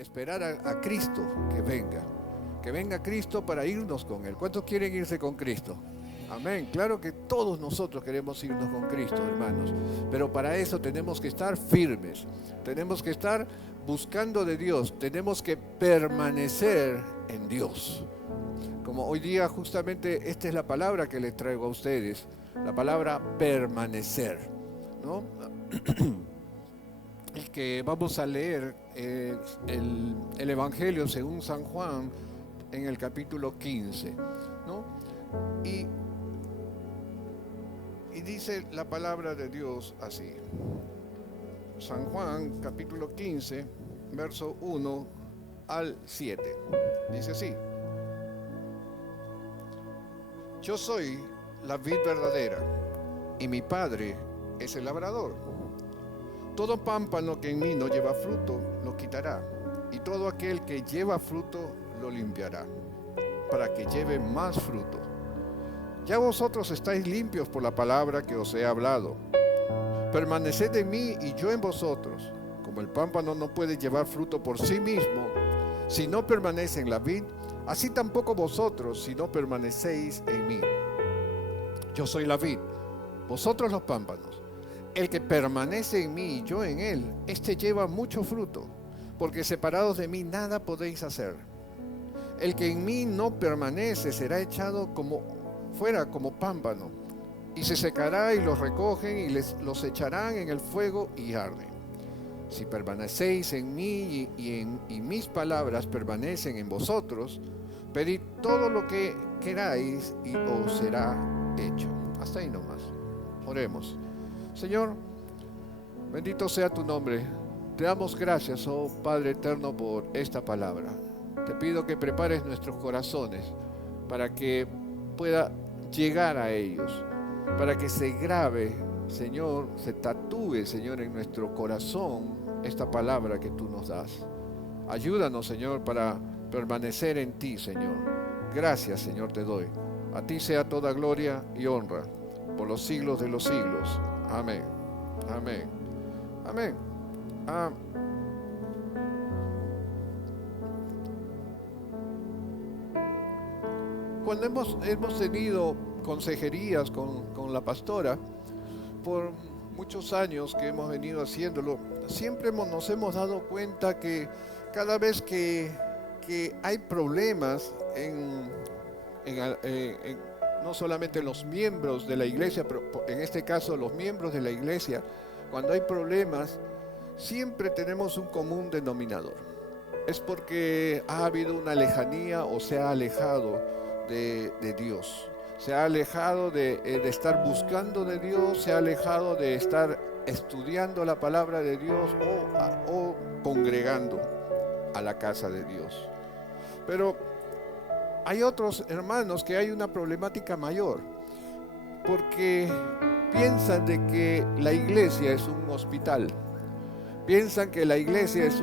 esperar a Cristo que venga Cristo para irnos con Él. ¿Cuántos quieren irse con Cristo? Amén. Claro que todos nosotros queremos irnos con Cristo, hermanos, pero para eso tenemos que estar firmes, tenemos que estar buscando de Dios, tenemos que permanecer en Dios. Como hoy día justamente esta es la palabra que les traigo a ustedes, la palabra permanecer, ¿no? El que vamos a leer el Evangelio según San Juan en el capítulo 15, ¿no? Y dice la palabra de Dios así. San Juan capítulo 15, verso 1 al 7. Dice así: Yo soy la vid verdadera y mi Padre es el labrador. Todo pámpano que en mí no lleva fruto lo quitará, y todo aquel que lleva fruto lo limpiará, para que lleve más fruto. Ya vosotros estáis limpios por la palabra que os he hablado. Permaneced en mí y yo en vosotros. Como el pámpano no puede llevar fruto por sí mismo si no permanece en la vid, así tampoco vosotros si no permanecéis en mí. Yo soy la vid, vosotros los pámpanos. El que permanece en mí y yo en él, éste lleva mucho fruto, porque separados de mí nada podéis hacer. El que en mí no permanece será echado fuera como pámpano, y se secará, y los recogen y los echarán en el fuego y arden. Si permanecéis en mí y mis palabras permanecen en vosotros, pedid todo lo que queráis y os será hecho. Hasta ahí nomás. Oremos. Señor, bendito sea tu nombre. Te damos gracias, oh Padre eterno, por esta palabra. Te pido que prepares nuestros corazones para que pueda llegar a ellos, para que se grabe, Señor, se tatúe, Señor, en nuestro corazón esta palabra que tú nos das. Ayúdanos, Señor, para permanecer en ti, Señor. Gracias, Señor, te doy. A ti sea toda gloria y honra por los siglos de los siglos. Amén. Amén. Amén. Cuando hemos tenido consejerías con la pastora, por muchos años que hemos venido haciéndolo, siempre nos hemos dado cuenta que cada vez que hay problemas no solamente los miembros de la iglesia, pero en este caso los miembros de la iglesia, cuando hay problemas, siempre tenemos un común denominador. Es porque ha habido una lejanía o se ha alejado de Dios. Se ha alejado de estar buscando de Dios, se ha alejado de estar estudiando la palabra de Dios o congregando a la casa de Dios. Pero hay otros hermanos que hay una problemática mayor, porque piensan de que la iglesia es un hospital, piensan que la iglesia es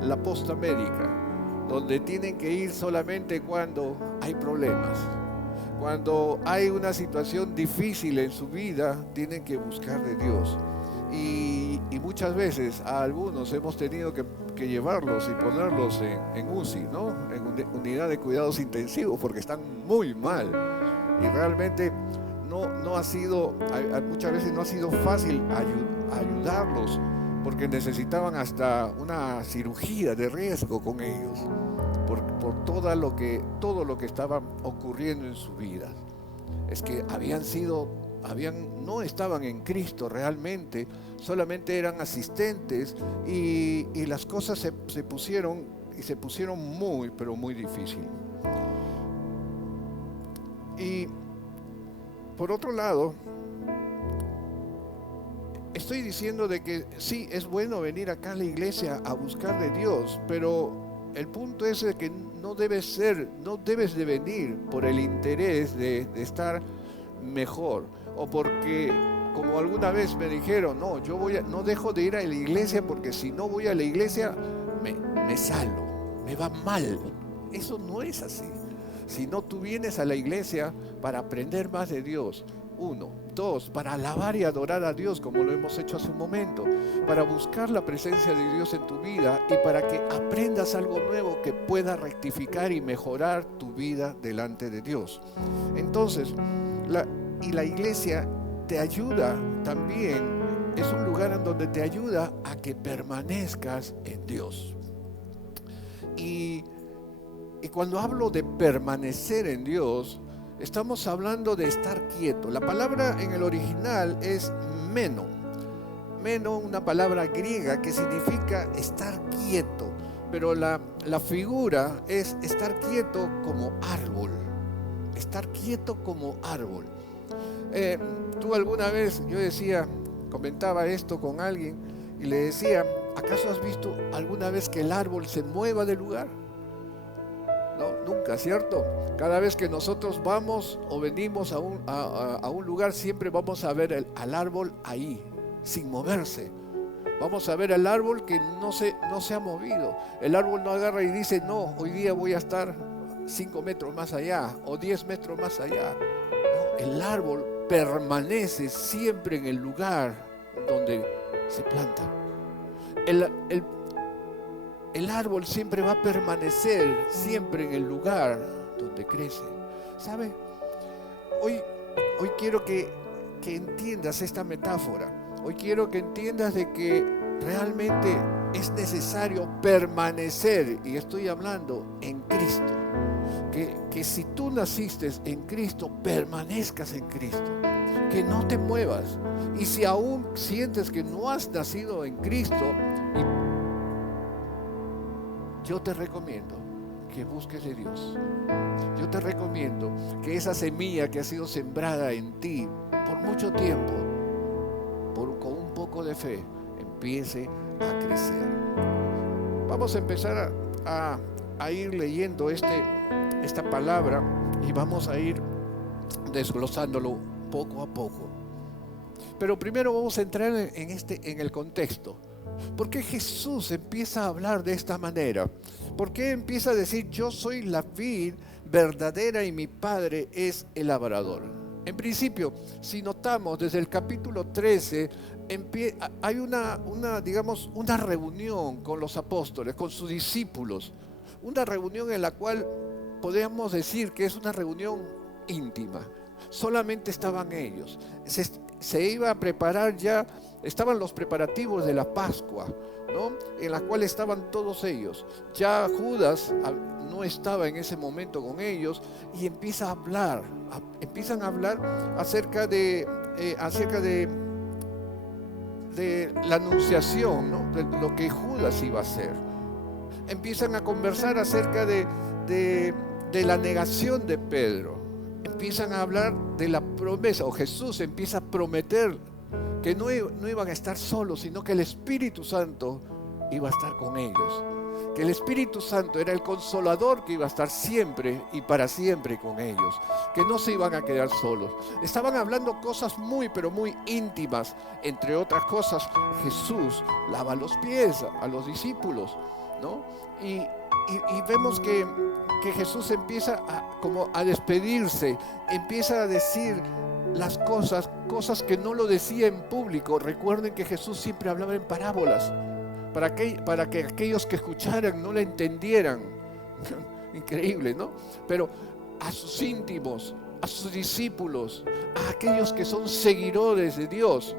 la posta médica, donde tienen que ir solamente cuando hay problemas. Cuando hay una situación difícil en su vida, tienen que buscar de Dios. Y muchas veces a algunos hemos tenido que llevarlos y ponerlos en UCI, ¿no? En unidad de cuidados intensivos, porque están muy mal. Y realmente no ha sido, muchas veces no ha sido fácil ayudarlos, porque necesitaban hasta una cirugía de riesgo con ellos, por todo lo que estaba ocurriendo en su vida. Es que no estaban en Cristo realmente, solamente eran asistentes, y las cosas se pusieron muy, pero muy difícil. Y por otro lado, estoy diciendo de que sí, es bueno venir acá a la iglesia a buscar de Dios, pero el punto es de que no debes de venir por el interés de estar mejor, o porque, como alguna vez me dijeron, no dejo de ir a la iglesia porque si no voy a la iglesia me salgo, me va mal. Eso no es así. Si no, tú vienes a la iglesia para aprender más de Dios, Uno. Dos, para alabar y adorar a Dios, como lo hemos hecho hace un momento, para buscar la presencia de Dios en tu vida y para que aprendas algo nuevo que pueda rectificar y mejorar tu vida delante de Dios. Entonces, la iglesia te ayuda también, es un lugar en donde te ayuda a que permanezcas en Dios. Y cuando hablo de permanecer en Dios, estamos hablando de estar quieto. La palabra en el original es meno. Meno, una palabra griega que significa estar quieto. Pero la figura es estar quieto como árbol. Estar quieto como árbol. Tú alguna vez, comentaba esto con alguien y le decía, ¿acaso has visto alguna vez que el árbol se mueva del lugar? No, nunca, ¿cierto? Cada vez que nosotros vamos o venimos a un lugar, siempre vamos a ver al árbol ahí, sin moverse. Vamos a ver al árbol que no se ha movido. El árbol no agarra y dice, no, hoy día voy a estar 5 metros más allá o 10 metros más allá. No, el árbol permanece siempre en el lugar donde se planta. El árbol siempre va a permanecer siempre en el lugar donde crece. ¿Sabe? Hoy quiero que entiendas esta metáfora. Hoy quiero que entiendas de que realmente es necesario permanecer, y estoy hablando en Cristo. Que si tú naciste en Cristo, permanezcas en Cristo. Que no te muevas. Y si aún sientes que no has nacido en Cristo, yo te recomiendo que busques de Dios. Yo te recomiendo que esa semilla que ha sido sembrada en ti por mucho tiempo, con un poco de fe, empiece a crecer. Vamos a empezar a ir leyendo esta palabra y vamos a ir desglosándolo poco a poco. Pero primero vamos a entrar en el contexto. ¿Por qué Jesús empieza a hablar de esta manera? ¿Por qué empieza a decir, yo soy la vid verdadera y mi Padre es el labrador? En principio, si notamos desde el capítulo 13, hay una reunión con los apóstoles, con sus discípulos. Una reunión en la cual podemos decir que es una reunión íntima. Solamente estaban ellos. Se iba a preparar ya, estaban los preparativos de la Pascua, ¿no? En la cual estaban todos ellos. Ya Judas no estaba en ese momento con ellos y empiezan a hablar acerca de la anunciación, ¿no? De lo que Judas iba a hacer. Empiezan a conversar acerca de la negación de Pedro. Empiezan a hablar de la promesa, o Jesús empieza a prometer que no iban a estar solos, sino que el Espíritu Santo iba a estar con ellos. Que el Espíritu Santo era el consolador que iba a estar siempre y para siempre con ellos. Que no se iban a quedar solos. Estaban hablando cosas muy, pero muy íntimas. Entre otras cosas, Jesús lava los pies a los discípulos, ¿no? Y vemos que Jesús empieza a despedirse, empieza a decir las cosas que no lo decía en público. Recuerden que Jesús siempre hablaba en parábolas, para que aquellos que escucharan no la entendieran. Increíble, ¿no? Pero a sus íntimos, a sus discípulos, a aquellos que son seguidores de Dios,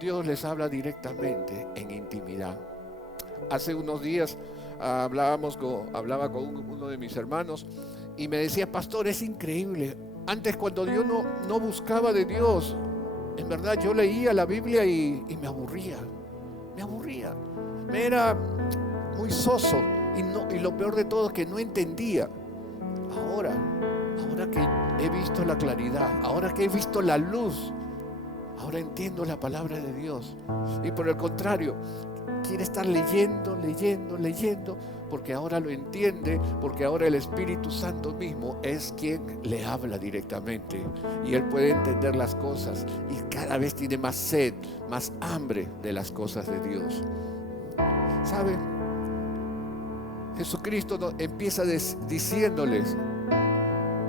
Dios les habla directamente en intimidad. Hace unos días hablaba con uno de mis hermanos y me decía, pastor, es increíble. Antes, cuando yo no buscaba de Dios, en verdad yo leía la Biblia y me aburría. Me era muy soso y lo peor de todo es que no entendía. Ahora que he visto la claridad, ahora que he visto la luz, ahora entiendo la palabra de Dios. Y por el contrario, quiere estar leyendo, porque ahora lo entiende, porque ahora el Espíritu Santo mismo es quien le habla directamente y él puede entender las cosas y cada vez tiene más sed, más hambre de las cosas de Dios. ¿Saben? Jesucristo empieza diciéndoles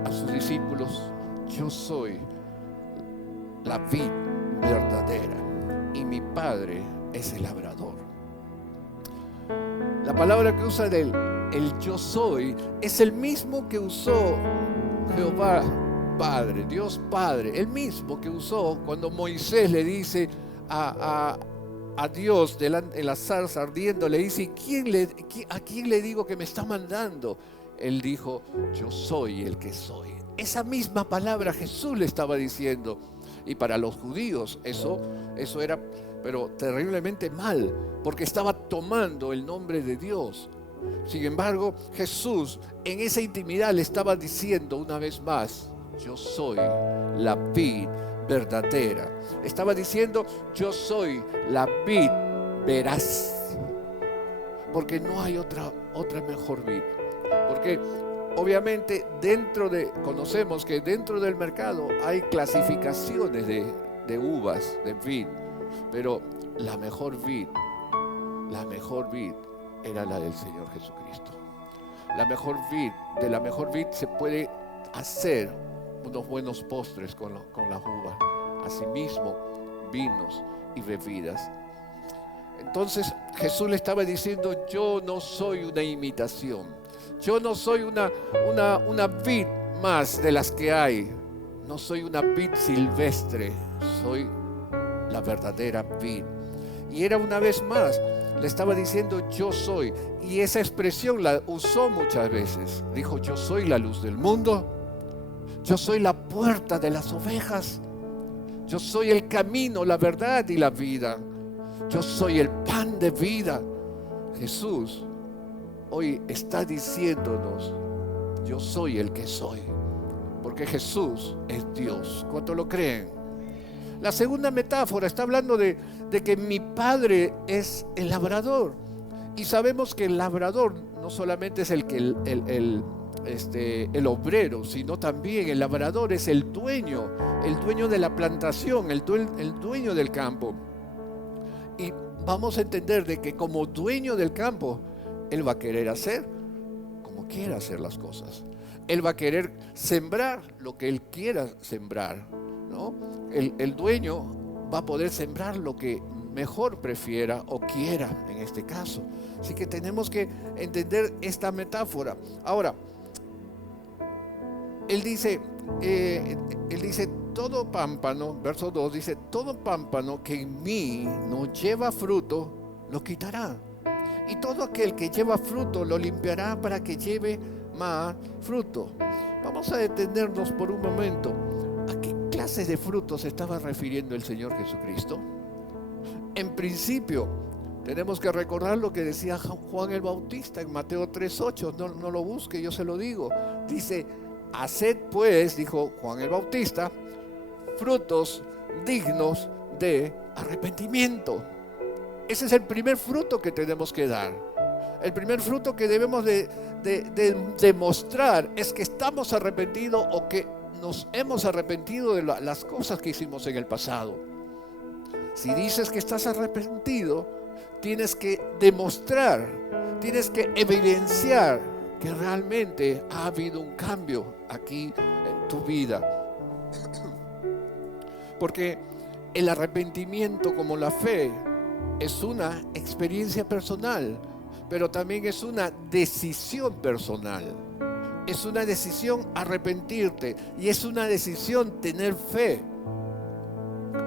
a sus discípulos, yo soy la vid verdadera y mi Padre es el labrador. La palabra que usa el yo soy es el mismo que usó Jehová Padre, Dios Padre, el mismo que usó cuando Moisés le dice a Dios en la zarza ardiendo, le dice: ¿a quién le digo que me está mandando? Él dijo: yo soy el que soy. Esa misma palabra Jesús le estaba diciendo. Y para los judíos eso era, pero terriblemente mal, porque estaba tomando el nombre de Dios. Sin embargo, Jesús en esa intimidad le estaba diciendo una vez más: yo soy la vid verdadera. Estaba diciendo: yo soy la vid veraz, porque no hay otra mejor vid. Porque obviamente conocemos que dentro del mercado hay clasificaciones de uvas, de vid, pero la mejor vid era la del Señor Jesucristo. De la mejor vid se puede hacer unos buenos postres con las uvas, asimismo vinos y bebidas. Entonces Jesús le estaba diciendo: yo no soy una imitación, yo no soy una vid más de las que hay, no soy una vid silvestre, soy la verdadera vid. Y era una vez más, le estaba diciendo: yo soy. Y esa expresión la usó muchas veces. Dijo: yo soy la luz del mundo, yo soy la puerta de las ovejas, yo soy el camino, la verdad y la vida, yo soy el pan de vida. Jesús hoy está diciéndonos: yo soy el que soy, porque Jesús es Dios. ¿Cuánto lo creen? La segunda metáfora está hablando de que mi Padre es el labrador. Y sabemos que el labrador no solamente es el obrero, sino también el labrador es el dueño de la plantación, el dueño del campo. Y vamos a entender de que como dueño del campo, Él va a querer hacer como quiera hacer las cosas. Él va a querer sembrar lo que Él quiera sembrar, ¿no? El dueño va a poder sembrar lo que mejor prefiera o quiera en este caso. Así que tenemos que entender esta metáfora. Ahora, Él dice, todo pámpano, verso 2 dice: todo pámpano que en mí no lleva fruto, lo quitará. Y todo aquel que lleva fruto, lo limpiará para que lleve más fruto. Vamos a detenernos por un momento. ¿A qué clases de frutos se estaba refiriendo el Señor Jesucristo? En principio, tenemos que recordar lo que decía Juan el Bautista en Mateo 3:8. No lo busque, yo se lo digo. Dice: haced pues, dijo Juan el Bautista, frutos dignos de arrepentimiento. Ese es el primer fruto que tenemos que dar. El primer fruto que debemos de demostrar es que estamos arrepentidos o que nos hemos arrepentido de las cosas que hicimos en el pasado. Si dices que estás arrepentido, tienes que demostrar, tienes que evidenciar que realmente ha habido un cambio aquí en tu vida. Porque el arrepentimiento, como la fe, es una experiencia personal, pero también es una decisión personal. Es una decisión arrepentirte y es una decisión tener fe,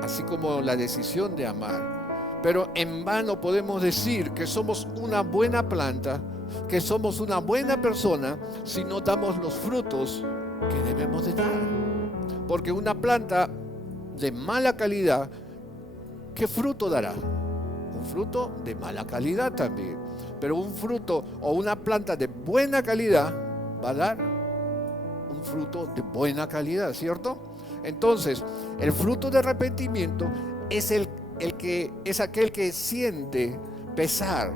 así como la decisión de amar. Pero en vano podemos decir que somos una buena planta, que somos una buena persona, si no damos los frutos que debemos de dar. Porque una planta de mala calidad, ¿qué fruto dará? Un fruto de mala calidad también. Pero un fruto o una planta de buena calidad va a dar un fruto de buena calidad, ¿cierto? Entonces, el fruto de arrepentimiento es es aquel que siente pesar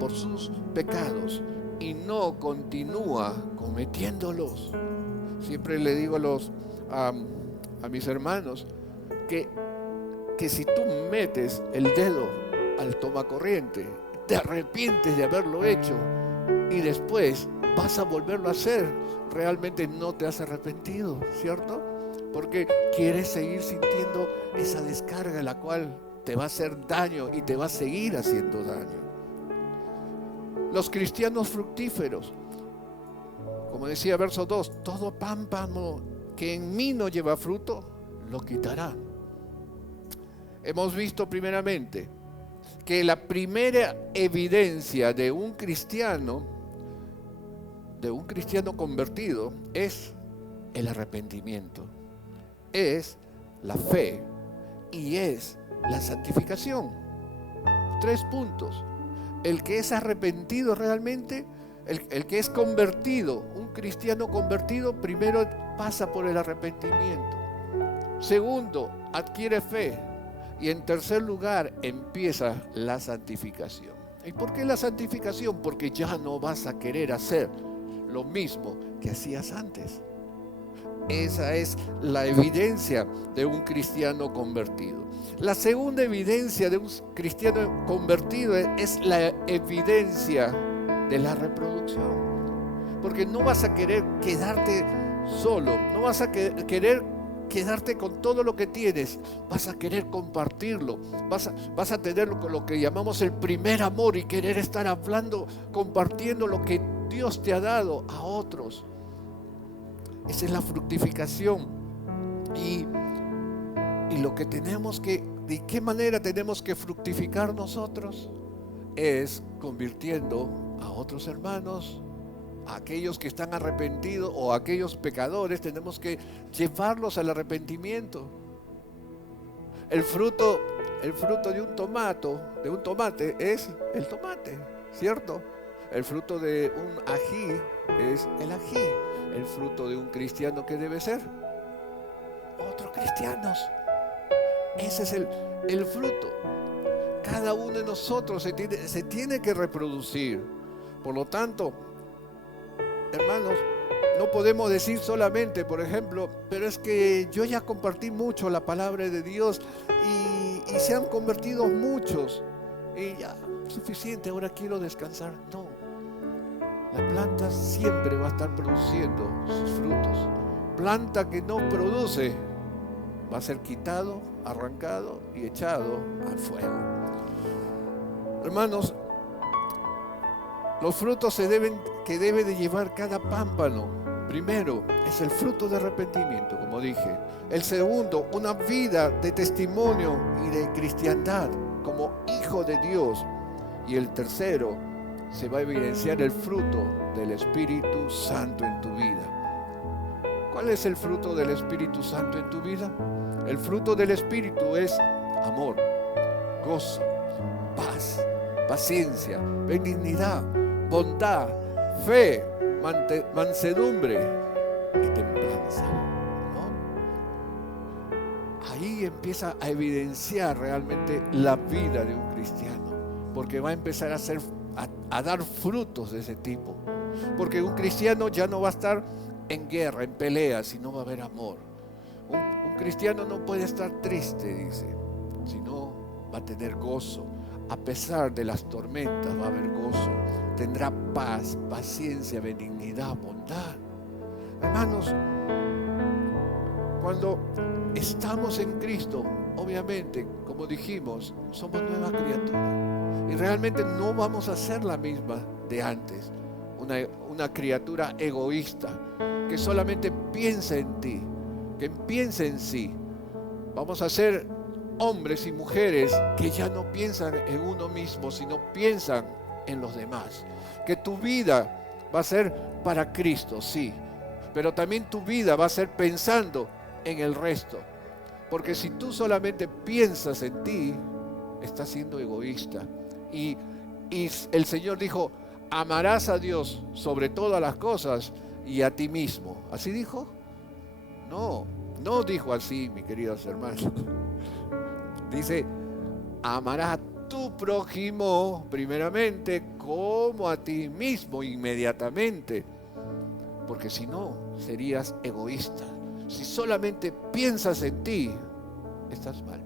por sus pecados y no continúa cometiéndolos. Siempre le digo a mis hermanos que si tú metes el dedo al tomacorriente, te arrepientes de haberlo hecho y después vas a volverlo a hacer, realmente no te has arrepentido, ¿cierto? porque quieres seguir sintiendo esa descarga, la cual te va a hacer daño y te va a seguir haciendo daño. Los cristianos fructíferos, como decía verso 2, todo pámpano que en mí no lleva fruto, lo quitará. Hemos visto primeramente que la primera evidencia de un cristiano convertido, es el arrepentimiento, es la fe y es la santificación. 3 puntos. El que es arrepentido realmente, el que es convertido, un cristiano convertido, primero pasa por el arrepentimiento. Segundo, adquiere fe. Y en tercer lugar, empieza la santificación. ¿Y por qué la santificación? Porque ya no vas a querer hacer lo mismo que hacías antes. Esa es la evidencia de un cristiano convertido. La segunda evidencia de un cristiano convertido es la evidencia de la reproducción. Porque no vas a querer quedarte solo, no vas a querer quedarte con todo lo que tienes, vas a querer compartirlo, vas a tener lo que llamamos el primer amor y querer estar hablando, compartiendo lo que Dios te ha dado a otros. Esa es la fructificación. Y lo que tenemos que, ¿de qué manera tenemos que fructificar nosotros? Es convirtiendo a otros hermanos, a aquellos que están arrepentidos o a aquellos pecadores, tenemos que llevarlos al arrepentimiento. El fruto de un tomate es el tomate, ¿cierto? El fruto de un ají es el ají. El fruto de un cristiano, ¿qué debe ser? Otros cristianos. Ese es el fruto. Cada uno de nosotros se tiene que reproducir. Por lo tanto, hermanos, no podemos decir solamente, por ejemplo, pero es que yo ya compartí mucho la palabra de Dios y se han convertido muchos y ya, suficiente, ahora quiero descansar. No, la planta siempre va a estar produciendo sus frutos. Planta que no produce va a ser quitado, arrancado y echado al fuego. Hermanos, los frutos que debe de llevar cada pámpano, primero es el fruto de arrepentimiento, como dije. El segundo, una vida de testimonio y de cristiandad como hijo de Dios. Y el tercero, se va a evidenciar el fruto del Espíritu Santo en tu vida. ¿Cuál es el fruto del Espíritu Santo en tu vida? El fruto del Espíritu es amor, gozo, paz, paciencia, benignidad, bondad, fe, mansedumbre y templanza, ¿no? Ahí empieza a evidenciar realmente la vida de un cristiano, porque va a empezar a dar frutos de ese tipo. Porque un cristiano ya no va a estar en guerra, en pelea, sino va a haber amor. Un cristiano no puede estar triste, dice, sino va a tener gozo. A pesar de las tormentas va a haber gozo. Tendrá paz, paciencia, benignidad, bondad. Hermanos, cuando estamos en Cristo, obviamente, como dijimos, somos nueva criatura. Y realmente no vamos a ser la misma de antes. Una criatura egoísta que solamente piensa en ti, que piensa en sí. Vamos a ser hombres y mujeres que ya no piensan en uno mismo, sino piensan en los demás. Que tu vida va a ser para Cristo, sí, pero también tu vida va a ser pensando en el resto. Porque si tú solamente piensas en ti, estás siendo egoísta. Y el Señor dijo, amarás a Dios sobre todas las cosas y a ti mismo. ¿Así dijo? No dijo así, mis queridos hermanos. Dice, amarás a tu prójimo primeramente como a ti mismo inmediatamente. Porque si no, serías egoísta. Si solamente piensas en ti, estás mal.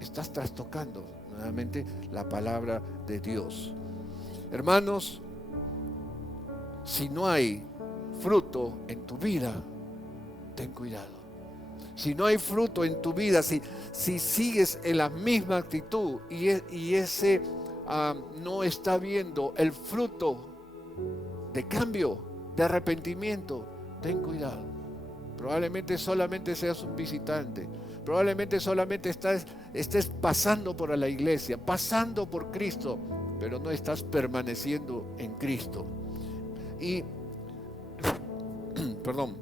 Estás trastocando nuevamente la palabra de Dios. Hermanos, si no hay fruto en tu vida, ten cuidado. si no hay fruto en tu vida, si sigues en la misma actitud y ese no está viendo el fruto de cambio, de arrepentimiento, ten cuidado. Probablemente solamente seas un visitante. Probablemente solamente estés pasando por la iglesia, pasando por Cristo, pero no estás permaneciendo en Cristo. Y, perdón,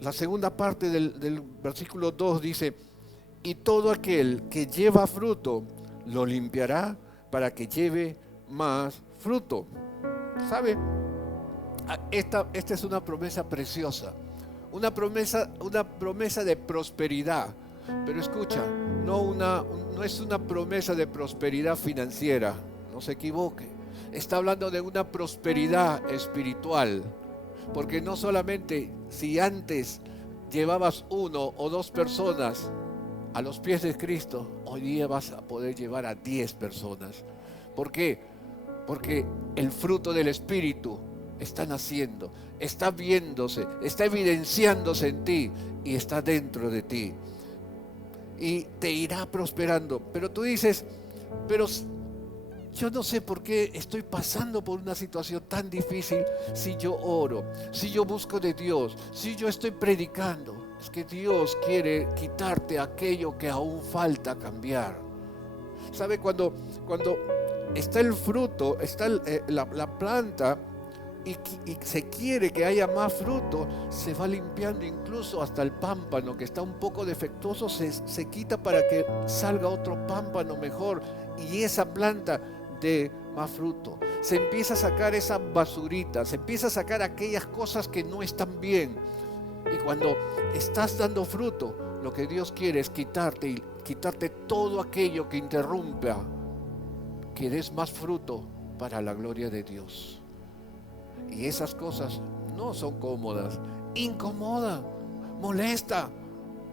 la segunda parte del versículo 2 dice, y todo aquel que lleva fruto, lo limpiará para que lleve más fruto. ¿Sabe? Esta es una promesa preciosa, una promesa de prosperidad. Pero escucha, no es una promesa de prosperidad financiera, no se equivoque. Está hablando de una prosperidad espiritual, porque no solamente si antes llevabas 1 o 2 personas a los pies de Cristo, hoy día vas a poder llevar a 10 personas. ¿Por qué? Porque el fruto del Espíritu está naciendo, está viéndose, está evidenciándose en ti y está dentro de ti. Y te irá prosperando. Pero tú dices, pero yo no sé por qué estoy pasando por una situación tan difícil si yo oro, si yo busco de Dios, si yo estoy predicando. Es que Dios quiere quitarte aquello que aún falta cambiar. ¿Sabe? Cuando está el fruto, está la planta y se quiere que haya más fruto, se va limpiando incluso hasta el pámpano que está un poco defectuoso, se quita para que salga otro pámpano mejor y esa planta dé más fruto. Se empieza a sacar esa basurita, se empieza a sacar aquellas cosas que no están bien. Y cuando estás dando fruto, lo que Dios quiere es quitarte todo aquello que interrumpa que des más fruto para la gloria de Dios. Y esas cosas no son cómodas, incomoda, molesta,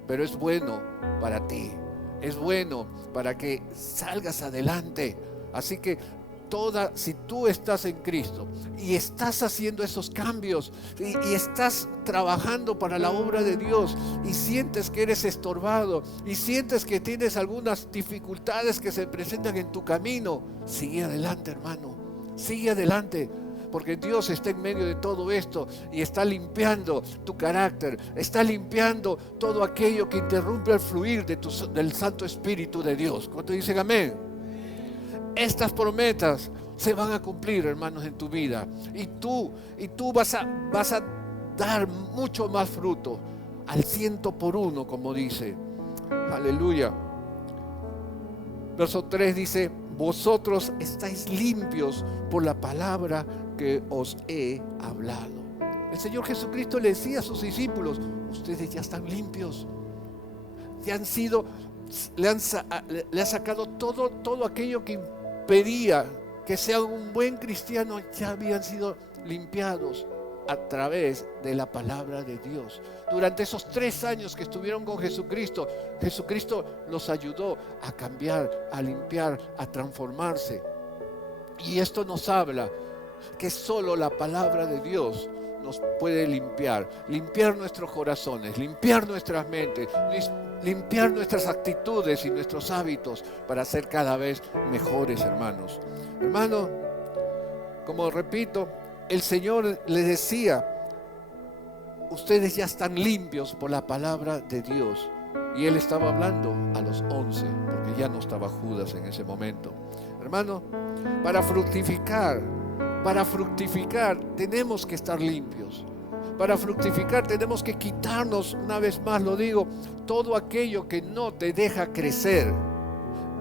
pero es bueno para ti, es bueno para que salgas adelante. Así que si tú estás en Cristo y estás haciendo esos cambios y estás trabajando para la obra de Dios y sientes que eres estorbado y sientes que tienes algunas dificultades que se presentan en tu camino, sigue adelante, hermano, sigue adelante. Porque Dios está en medio de todo esto y está limpiando tu carácter, está limpiando todo aquello que interrumpe el fluir del Santo Espíritu de Dios. ¿Cuántos dicen amén? Estas promesas se van a cumplir, hermanos, en tu vida. Y tú vas a dar mucho más fruto, al 100%, como dice. Aleluya. Verso 3 dice, vosotros estáis limpios por la palabra que os he hablado. El Señor Jesucristo le decía a sus discípulos, ustedes ya están limpios, le ha sacado todo aquello que impedía que sean un buen cristiano, ya habían sido limpiados a través de la palabra de Dios. Durante esos 3 años que estuvieron con Jesucristo, Jesucristo los ayudó a cambiar, a limpiar, a transformarse. Y esto nos habla que solo la palabra de Dios nos puede limpiar nuestros corazones, limpiar nuestras mentes, limpiar nuestras actitudes y nuestros hábitos para ser cada vez mejores, hermanos. Hermanos, como repito, el Señor les decía, ustedes ya están limpios por la palabra de Dios. Y Él estaba hablando a los 11, porque ya no estaba Judas en ese momento. Hermano, para fructificar tenemos que estar limpios. Para fructificar tenemos que quitarnos, una vez más lo digo, todo aquello que no te deja crecer,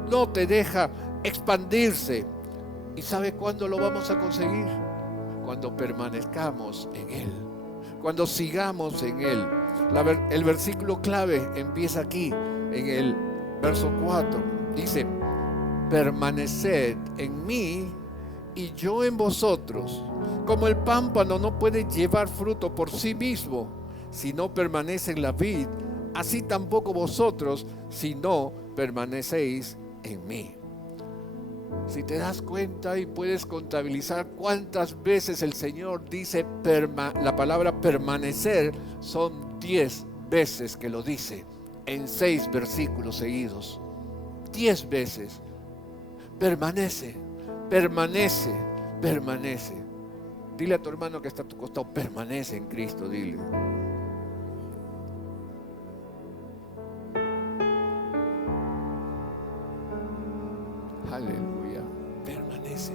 no te deja expandirse. ¿Y sabe cuándo lo vamos a conseguir? Cuando permanezcamos en Él, cuando sigamos en Él. El versículo clave empieza aquí, en el verso 4. Dice, permaneced en mí y yo en vosotros. Como el pámpano no puede llevar fruto por sí mismo si no permanece en la vid, así tampoco vosotros si no permanecéis en mí. Si te das cuenta y puedes contabilizar cuántas veces el Señor dice la palabra permanecer, son 10 veces que lo dice. en 6 versículos seguidos, 10 veces. Permanece, permanece, permanece. Dile a tu hermano que está a tu costado, permanece en Cristo, dile. Aleluya, permanece.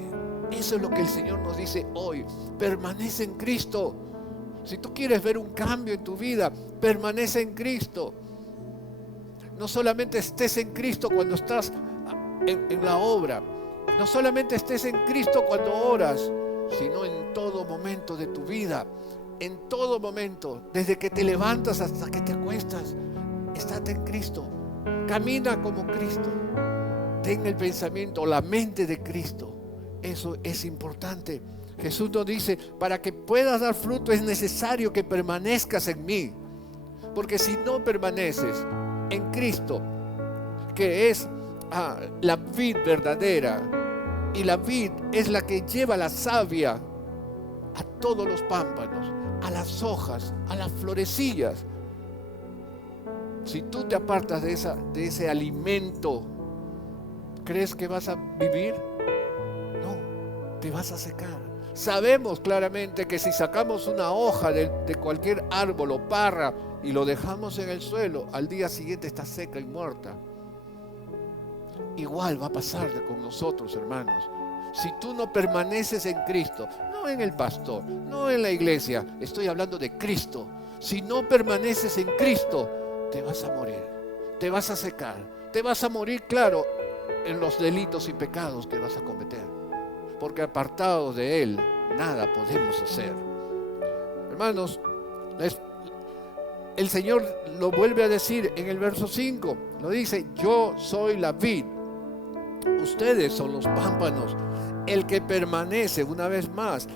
Eso es lo que el Señor nos dice hoy, permanece en Cristo. Si tú quieres ver un cambio en tu vida, permanece en Cristo. No solamente estés en Cristo cuando estás en la obra, no solamente estés en Cristo cuando oras, sino en todo momento de tu vida, en todo momento, desde que te levantas hasta que te acuestas, estate en Cristo, camina como Cristo, ten el pensamiento, la mente de Cristo. Eso es importante. Jesús nos dice, para que puedas dar fruto es necesario que permanezcas en mí, porque si no permaneces en Cristo, que es la vid verdadera, y la vid es la que lleva la savia a todos los pámpanos, a las hojas, a las florecillas. Si tú te apartas de ese alimento, ¿crees que vas a vivir? No, te vas a secar. Sabemos claramente que si sacamos una hoja de cualquier árbol o parra y lo dejamos en el suelo, al día siguiente está seca y muerta. Igual va a pasar con nosotros, hermanos. Si tú no permaneces en Cristo, no en el pastor, no en la iglesia, estoy hablando de Cristo. Si no permaneces en Cristo, te vas a morir, te vas a secar, te vas a morir, claro, en los delitos y pecados que vas a cometer, porque apartados de Él, nada podemos hacer. Hermanos, el Señor lo vuelve a decir en el verso 5, lo dice, yo soy la vid, ustedes son los pámpanos. El que permanece, una vez más,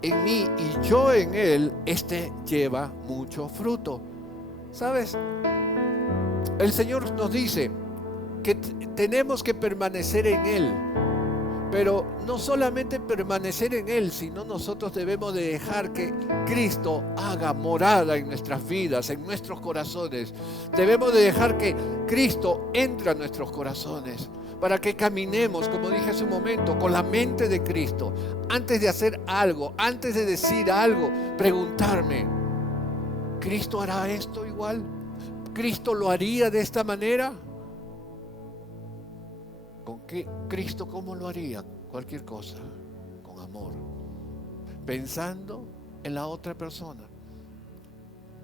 en mí y yo en él, este lleva mucho fruto. ¿Sabes? El Señor nos dice que tenemos que permanecer en él, pero no solamente permanecer en él, sino nosotros debemos de dejar que Cristo haga morada en nuestras vidas, en nuestros corazones. Debemos de dejar que Cristo entre a nuestros corazones, para que caminemos, como dije hace un momento, con la mente de Cristo. Antes de hacer algo, antes de decir algo, preguntarme, ¿Cristo hará esto igual? ¿Cristo lo haría de esta manera? ¿Con qué? ¿Cristo cómo lo haría? Cualquier cosa, con amor, pensando en la otra persona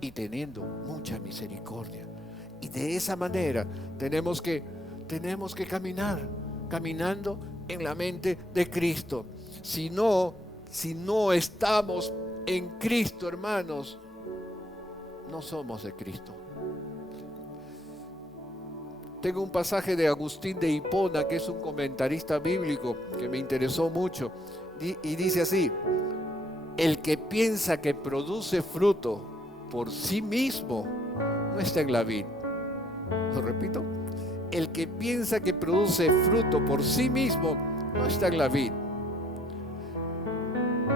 y teniendo mucha misericordia. Y de esa manera tenemos que caminar, caminando en la mente de Cristo. Si no estamos en Cristo, hermanos, no somos de Cristo. Tengo un pasaje de Agustín de Hipona, que es un comentarista bíblico que me interesó mucho, y dice así: el que piensa que produce fruto por sí mismo no está en la vid. Lo repito, el que piensa que produce fruto por sí mismo no está en la vid.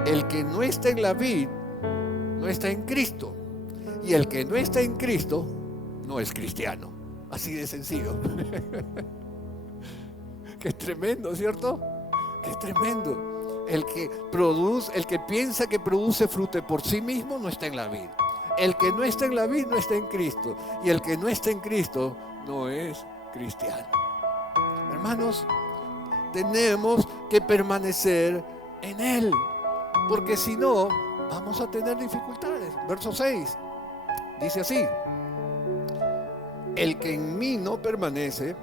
El que no está en la vid no está en Cristo, y el que no está en Cristo no es cristiano. Así de sencillo. Qué tremendo, ¿cierto? Qué tremendo. El que piensa que produce fruto por sí mismo no está en la vid. El que no está en la vid no está en Cristo, y el que no está en Cristo no es cristiano. Hermanos, tenemos que permanecer en Él, porque si no, vamos a tener dificultades. Verso 6 dice así: el que en mí no permanece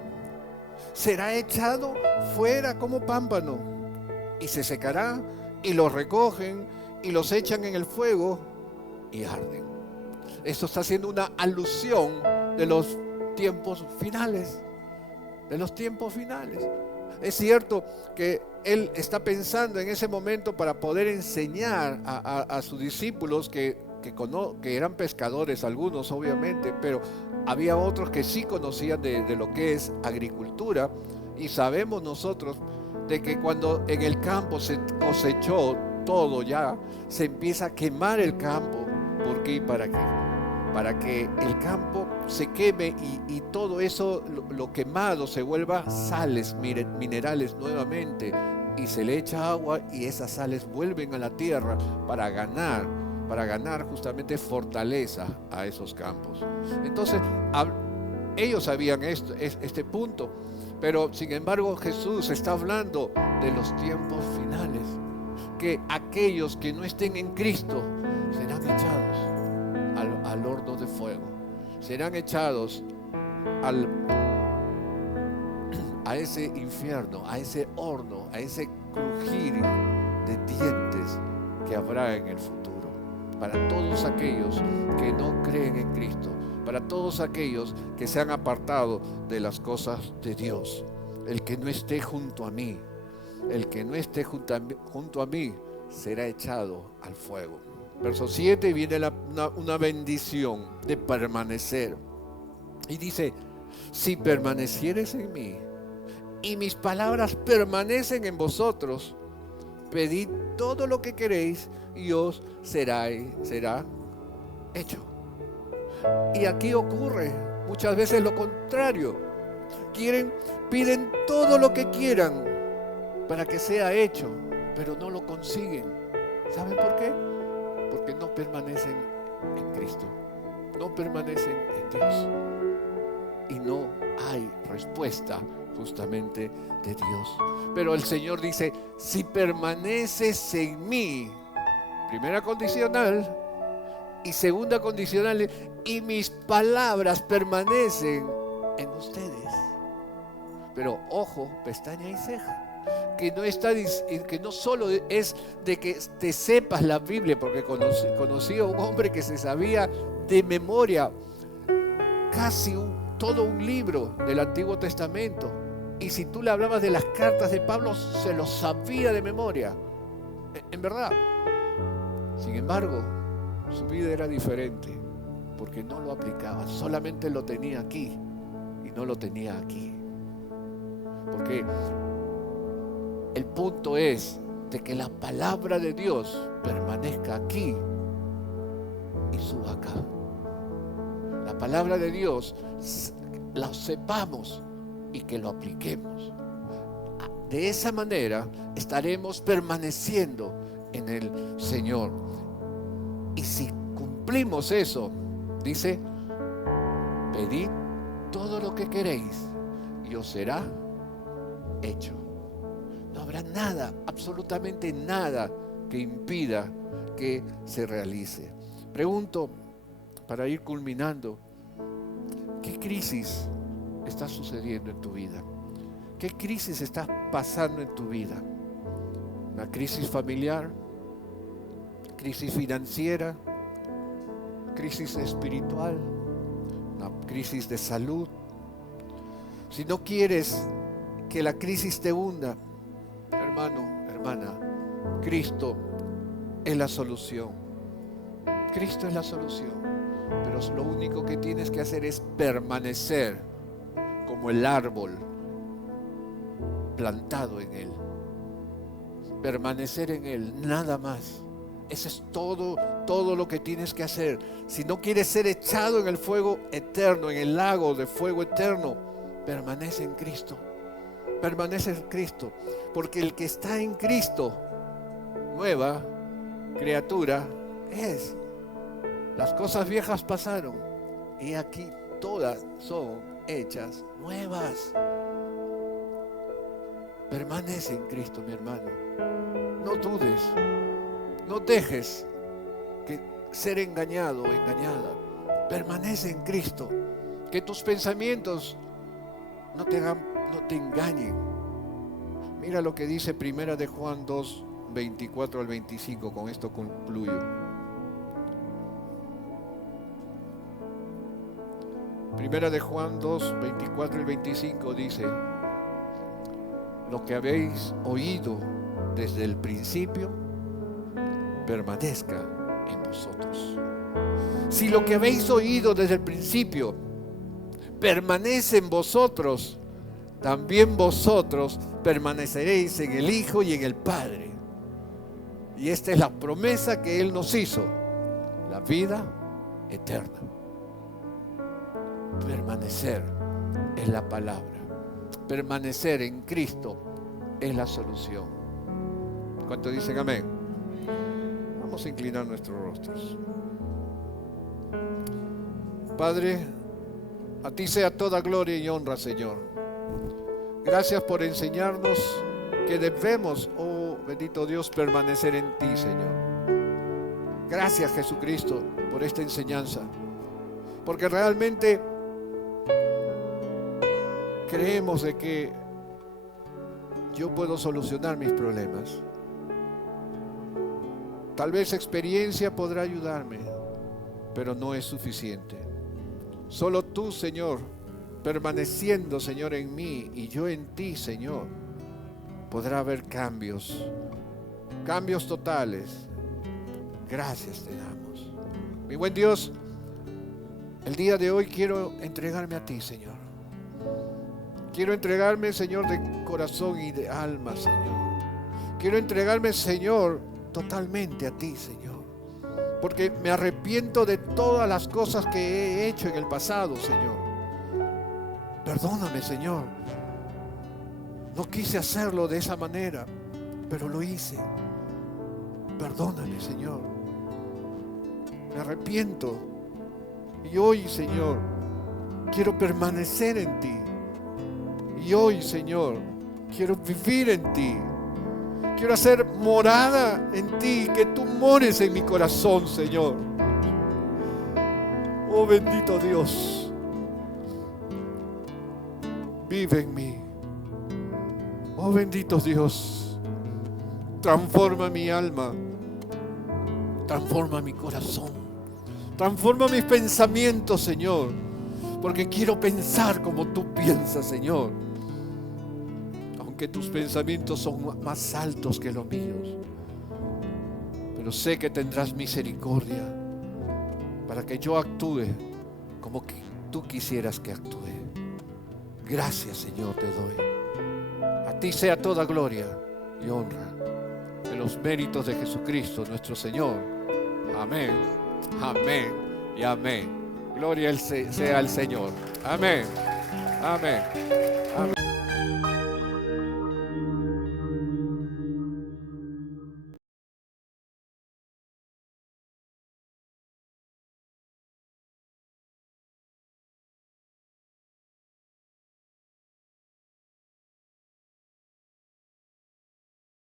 será echado fuera como pámpano, y se secará, y los recogen y los echan en el fuego y arden. Esto está haciendo una alusión de los tiempos finales, de los tiempos finales. Es cierto que él está pensando en ese momento para poder enseñar a sus discípulos que eran pescadores, algunos obviamente, pero había otros que sí conocían de lo que es agricultura, y sabemos nosotros de que cuando en el campo se cosechó todo, ya se empieza a quemar el campo. ¿Por qué y para qué? para que el campo se queme y todo eso, lo quemado, se vuelva sales, minerales nuevamente, y se le echa agua y esas sales vuelven a la tierra para ganar justamente fortaleza a esos campos. Entonces, ellos sabían este punto, pero sin embargo Jesús está hablando de los tiempos finales, que aquellos que no estén en Cristo serán echados al horno de fuego, serán echados a ese infierno, a ese horno, a ese crujir de dientes que habrá en el futuro. Para todos aquellos que no creen en Cristo, para todos aquellos que se han apartado de las cosas de Dios. El que no esté junto a mí, el que no esté junto a mí, será echado al fuego. Verso 7 viene una bendición de permanecer. Y dice: si permanecieres en mí y mis palabras permanecen en vosotros, pedid todo lo que queréis y os será hecho. Y aquí ocurre muchas veces lo contrario. Piden todo lo que quieran para que sea hecho, pero no lo consiguen. ¿Saben por qué? Porque no permanecen en Cristo, no permanecen en Dios, y no hay respuesta justamente de Dios. Pero el Señor dice: si permaneces en mí, primera condicional, y segunda condicional, y mis palabras permanecen en ustedes. Pero ojo, pestaña y ceja, que no solo es de que te sepas la Biblia, porque conocí a un hombre que se sabía de memoria casi todo un libro del Antiguo Testamento, y si tú le hablabas de las cartas de Pablo, se lo sabía de memoria, en verdad. Sin embargo, su vida era diferente, porque no lo aplicaba, solamente lo tenía aquí y no lo tenía aquí. Porque el punto es de que la palabra de Dios permanezca aquí y suba acá. La palabra de Dios la sepamos y que lo apliquemos. De esa manera estaremos permaneciendo en el Señor. Y si cumplimos eso, dice: pedid todo lo que queréis y os será hecho. No habrá nada, absolutamente nada, que impida que se realice. Pregunto, para ir culminando, ¿qué crisis está sucediendo en tu vida? ¿Qué crisis está pasando en tu vida? ¿Una crisis familiar? ¿Crisis financiera? ¿Crisis espiritual? ¿Una crisis de salud? Si no quieres que la crisis te hunda, hermano, hermana, Cristo es la solución. Cristo es la solución. Pero lo único que tienes que hacer es permanecer como el árbol plantado en Él. Permanecer en Él, nada más. Eso es todo lo que tienes que hacer. Si no quieres ser echado en el fuego eterno, en el lago de fuego eterno, permanece en Cristo. Permanece en Cristo. Porque el que está en Cristo, nueva criatura es. Las cosas viejas pasaron y aquí todas son hechas nuevas. Permanece en Cristo, mi hermano. No dudes. No dejes que ser engañado o engañada. Permanece en Cristo. Que tus pensamientos no te engañen. Mira lo que dice Primera de Juan 2, 24 al 25. Con esto concluyo. Primera de Juan 2, 24 y 25 dice: lo que habéis oído desde el principio permanezca en vosotros. Si lo que habéis oído desde el principio permanece en vosotros, también vosotros permaneceréis en el Hijo y en el Padre. Y esta es la promesa que Él nos hizo: la vida eterna. permanecer en la palabra. Permanecer en Cristo es la solución. ¿Cuántos dicen amén? Vamos a inclinar nuestros rostros. Padre, a ti sea toda gloria y honra, Señor. Gracias por enseñarnos que debemos, oh bendito Dios, permanecer en ti, Señor. Gracias, Jesucristo, por esta enseñanza, porque realmente creemos de que yo puedo solucionar mis problemas. Tal vez experiencia podrá ayudarme, pero no es suficiente. Solo tú, Señor, permaneciendo, Señor, en mí y yo en ti, Señor, podrá haber cambios totales. Gracias te damos. Mi buen Dios, el día de hoy quiero entregarme a ti, Señor. Quiero entregarme, Señor, de corazón y de alma, Señor. Quiero entregarme, Señor, totalmente a ti, Señor. Porque me arrepiento de todas las cosas que he hecho en el pasado, Señor. Perdóname, Señor. No quise hacerlo de esa manera, pero lo hice. Perdóname, Señor. Me arrepiento. Y hoy, Señor, quiero permanecer en ti. Y hoy, Señor, quiero vivir en ti. Quiero hacer morada en ti, que tú mores en mi corazón, Señor. Oh, bendito Dios. Vive en mí. Oh, bendito Dios. Transforma mi alma. Transforma mi corazón. Transforma mis pensamientos, Señor. Porque quiero pensar como tú piensas, Señor. Aunque tus pensamientos son más altos que los míos. Pero sé que tendrás misericordia para que yo actúe como que tú quisieras que actúe. Gracias, Señor, te doy. A ti sea toda gloria y honra en los méritos de Jesucristo, nuestro Señor. Amén, amén y amén. Gloria sea al Señor. Amén, amén, amén.